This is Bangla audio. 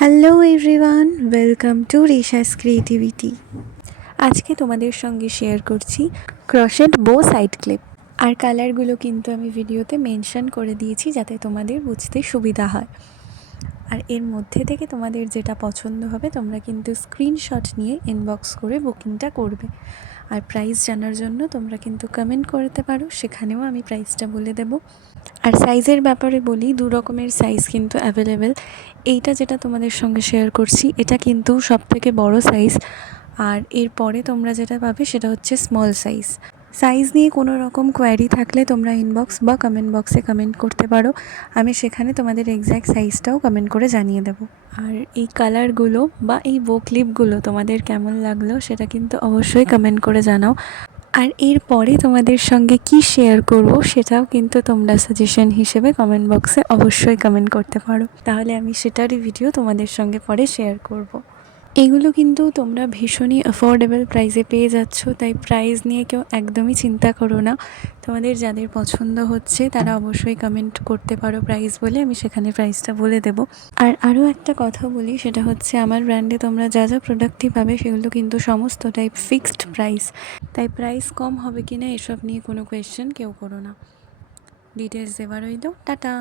Hello everyone, welcome to Rishas creativity. আজকে তোমাদের সঙ্গে শেয়ার করছি ক্রশেট বো সাইড ক্লিপ। আর কালারগুলো কিন্তু আমি ভিডিওতে মেনশন করে দিয়েছি যাতে তোমাদের বুঝতে সুবিধা হয়। আর এর মধ্যে থেকে তোমাদের যেটা পছন্দ হবে তোমরা কিন্তু স্ক্রিনশট নিয়ে ইনবক্স করে বুকিংটা করবে। আর প্রাইস জানার জন্য তোমরা কিন্তু কমেন্ট করতে পারো, সেখানেও আমি প্রাইসটা বলে দেবো। আর সাইজের ব্যাপারে বলি, দু রকমের সাইজ কিন্তু অ্যাভেলেবেল। এইটা যেটা তোমাদের সঙ্গে শেয়ার করছি এটা কিন্তু সবথেকে বড় সাইজ, আর এরপরে তোমরা যেটা পাবে সেটা হচ্ছে স্মল সাইজ। সাইজ নিয়ে কোনো রকম কোয়ারি থাকলে তোমরা ইনবক্স বা কমেন্ট বক্সে কমেন্ট করতে পারো, আমি সেখানে তোমাদের এক্স্যাক্ট সাইজটাও কমেন্ট করে জানিয়ে দেবো। আর এই কালারগুলো বা এই বো ক্লিপগুলো তোমাদের কেমন লাগলো সেটা কিন্তু অবশ্যই কমেন্ট করে জানাও। আর এরপরে তোমাদের সঙ্গে কি শেয়ার করব সেটাও কিন্তু তোমরা সাজেশন হিসেবে কমেন্ট বক্সে অবশ্যই কমেন্ট করতে পারো, তাহলে আমি সেটারই ভিডিও তোমাদের সঙ্গে পরে শেয়ার করব। এগুলো কিন্তু তোমরা ভীষণই অ্যাফোর্ডেবল প্রাইসে পেয়ে যাচ্ছ, তাই প্রাইস নিয়ে কেউ একদমই চিন্তা করো না। তোমাদের যাদের পছন্দ হচ্ছে তারা অবশ্যই কমেন্ট করতে পারো প্রাইস বলে, আমি সেখানে প্রাইসটা বলে দেবো। আর আরও একটা কথা বলি, সেটা হচ্ছে আমার ব্র্যান্ডে তোমরা যা যা প্রোডাক্টই পাবে সেগুলো কিন্তু সমস্তটাই ফিক্সড প্রাইস, তাই প্রাইস কম হবে কি না এসব নিয়ে কোনো কোয়েশ্চেন কেউ করো না। ডিটেলস দেওয়া রইল, টাটা।